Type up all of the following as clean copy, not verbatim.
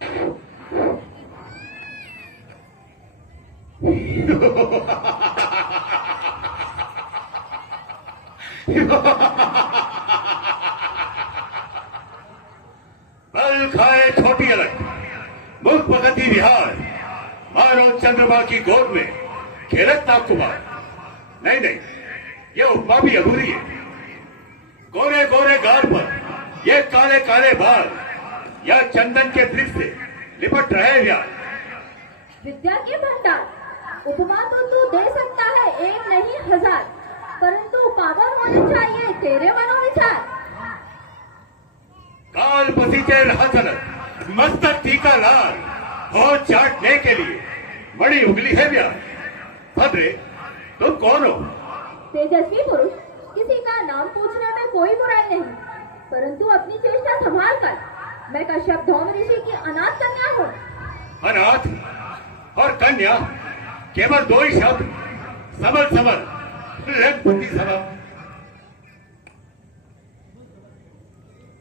बल खाए छोटी अलग, मुख बगती विहार, मानो चंद्रमा की गोद में खेलत नागकुमार। नहीं नहीं, यह उपमा भी अधूरी है। गोरे गोरे गाल पर ये काले काले बाल, या चंदन के वृक्ष से लिपट रहे व्याल। विद्या के भंडार, उपमा तो तू दे सकता है एक नहीं हजार, परंतु पावन होने चाहिए तेरे मनोविचार। काल पसीचे रहा चलत, मस्तक टीका लाल, हो चाटने के लिए बड़ी उंगली है व्याल। भद्रे, तुम कौन हो? तेजस्वी पुरुष, किसी का नाम पूछने में कोई बुराई नहीं, परंतु अपनी चेष्टा संभाल कर। मैं कश्यप धौम ऋषि की अनाथ कन्या हूँ। अनाथ और कन्या केवल दो ही शब्द, सबल सबल, रंगपति सबल।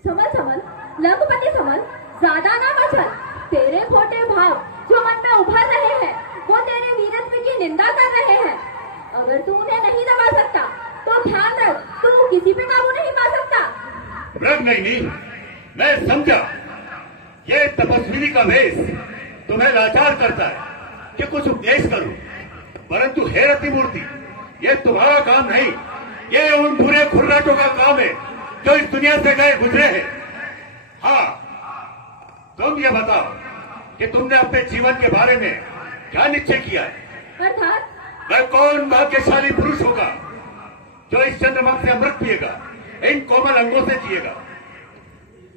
समल समल, लंगपति समल, ज्यादा ना मचल। तेरे खोटे भाव जो मन में उभर रहे हैं, वो तेरे वीरत्व की निंदा कर रहे हैं। अगर तू उन्हें नहीं दबा सकता, तो ध्यान रख, तू किसी पे काबू नहीं पा सकता। रंग नहीं, मैं समझा। ये तपस्विनी का वेश तुम्हें लाचार करता है कि कुछ उपदेश करूं, परंतु हे रति मूर्ति, ये तुम्हारा काम नहीं, ये उन बुरे खुर्राटों का काम है जो इस दुनिया से गए गुजरे हैं। हाँ, तुम ये बताओ कि तुमने अपने जीवन के बारे में क्या निश्चय किया है? अर्थात वह कौन भाग्यशाली पुरुष होगा जो इस चंद्रमा से अमृत पिएगा, इन कोमल अंगों से जिएगा?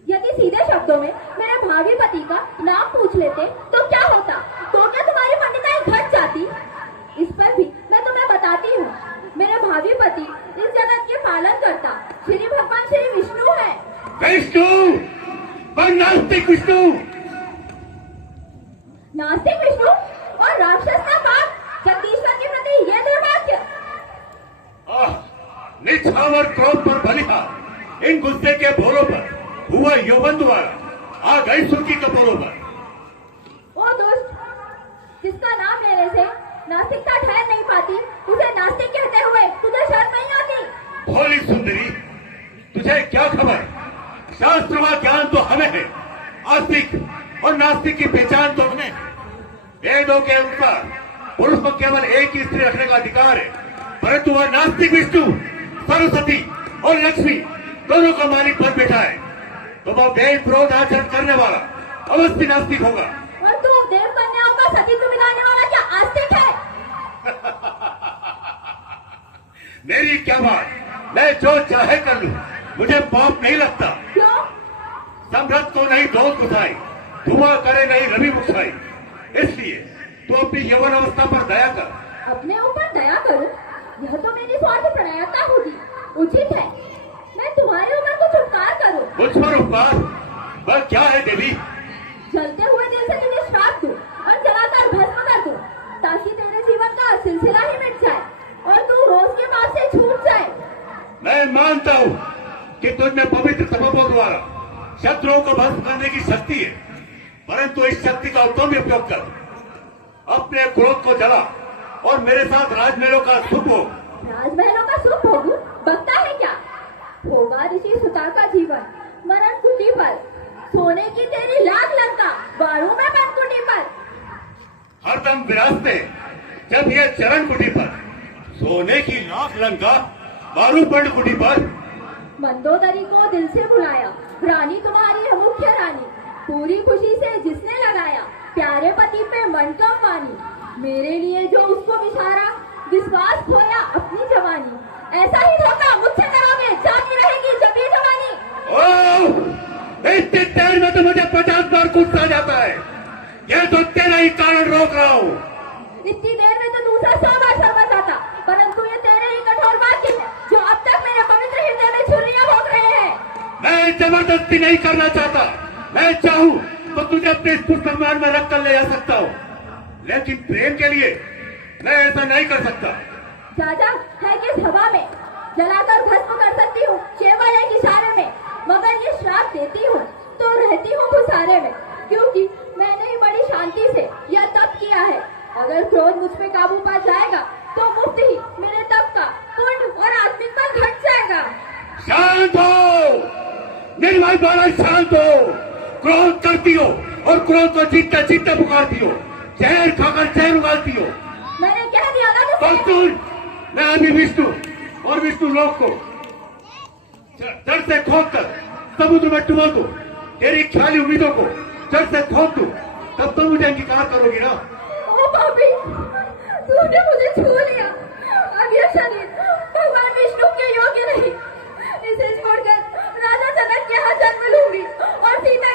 यदि सीधे शब्दों में मेरे भावी पति का नाम पूछ लेते तो क्या होता? तो क्या तुम्हारी पंडिताई घट जाती? इस पर भी मैं तुम्हें बताती हूँ। मेरे भावी पति इस जगत के पालन करता श्री भगवान श्री विष्णु है। विष्णु? पर नास्तिक विष्णु? नास्तिक विष्णु और राक्षस का पाप, जगदीश्वर के प्रति ये दुर्भाग्य। निछावर क्रोध पर बलिहा, इन गुस्से के भोरों पर हुआ यौवन द्वारा आ गई सुर्खी कपोरों पर। ओ दुष्ट, जिसका नाम लेने से नास्तिकता ठहर नहीं पाती, उसे नास्तिक कहते हुए तुझे शर्म नहीं आती? भोली सुंदरी, तुझे क्या खबर? शास्त्र व ज्ञान तो हमें है, आस्तिक और नास्तिक की पहचान तो हमें है। वेदों के अनुसार पुरुष को केवल एक ही स्त्री रखने का अधिकार है, परंतु वह नास्तिक विष्णु, सरस्वती और लक्ष्मी दोनों का मालिक बन बैठा है, तो वह वेद विरोध आचरण करने वाला अवश्य नास्तिक होगा। और तू देव कन्याओं का सतीत्व मिलाने वाला क्या आस्तिक है? मेरी क्या बात, मैं जो चाहे कर लूं, मुझे पाप नहीं लगता। क्यों? समृद्ध को नहीं धोत गुसाई, धुआं करे नहीं रवि मुसाई। इसलिए तू अपनी यौवन अवस्था पर दया कर। अपने ऊपर दया करूं? यह तो मेरी स्वार्थ प्रणयता होगी। उचित है मैं तुम्हारे ऊपर कुछ उपकार करूं। मुझ पर उपकार? वह क्या है देवी? जलते हुए दिल से तुझे श्राप दूं और जलाकर भस्म कर दूं, ताकि तेरे जीवन का सिलसिला ही मिट जाए और तू रोज के पाप से छूट जाए। मैं मानता हूँ कि तुझमें पवित्र तपोबल द्वारा शत्रुओं को भस्म करने की शक्ति है, परंतु इस शक्ति का उत्तम उपयोग कर अपने क्रोध को जला और मेरे साथ राजमहलों का सुख हो। राजमहलों का सुख भोगूं? बकता है क्या? होगा ऋषि सुता का जीवन मरण कुटी पर, सोने की तेरी लाख लंका बारू में बन कुटी पर। हरदम विरासते जब ये चरण कुटी पर, सोने की लाख लंका बारू बन कुटी पर। मंदोदरी को दिल से बुलाया, रानी तुम्हारी है मुख्य रानी, पूरी खुशी से जिसने लगाया, प्यारे पति पे मन कम मानी। मेरे लिए जो उसको बिछारा, विश्वास खोया अपनी जवानी। ऐसा ही धोखा मुझसे करोगे, जाती रहेगी जब ये जवानी। इतनी देर में तो मुझे 50 बार गुस्सा जाता है। ये तो तेरा ही कारण रोक रहा हूँ। इतनी देर में तो दूसरा 100 बार शरबत आता, परंतु ये तेरे ही कठोर वाक्य है जो अब तक मेरे पवित्र हृदय में छुरियां भोग रहे हैं। मैं जबरदस्ती नहीं करना चाहता, मैं चाहूँ तो तुझे अपने स्फूर्त सम्मान में रख कर ले जा सकता हूँ, लेकिन प्रेम के लिए मैं ऐसा नहीं कर सकता। जा है किस हवा में, जलाकर भस्म कर सकती हूँ केवल एक इशारे में, मगर ये श्राप देती हूँ तो रहती हूँ गुस्सारे में। क्योंकि मैंने ही बड़ी शांति से यह तप किया है। अगर क्रोध मुझ पे काबू पा जाएगा तो मुफ्त ही मेरे तप का पुण्य और आत्मिक बल घट जाएगा। शांत हो, निर्भय बालक शांत हो। क्रोध करती हो और क्रोध को जीतता जीतता पुकारती हो, जहर खाकर जहर उगालती हो। मैंने कह दिया ना बस तुझसे। सुन, मैं अभी विष्णु और विष्णु लोक को जड़ से खोद कर समुद्र में डुबो दूं, तेरी ख्याली उम्मीदों को जड़ से खोद दूं, तब तो मुझे अंगीकार करोगी ना। ओ पापी, तूने मुझे छू लिया। अब यह शरीर भगवान विष्णु के योग्य नहीं। इसे छोड़कर राजा जनक के यहाँ जन्म लूंगी और सीता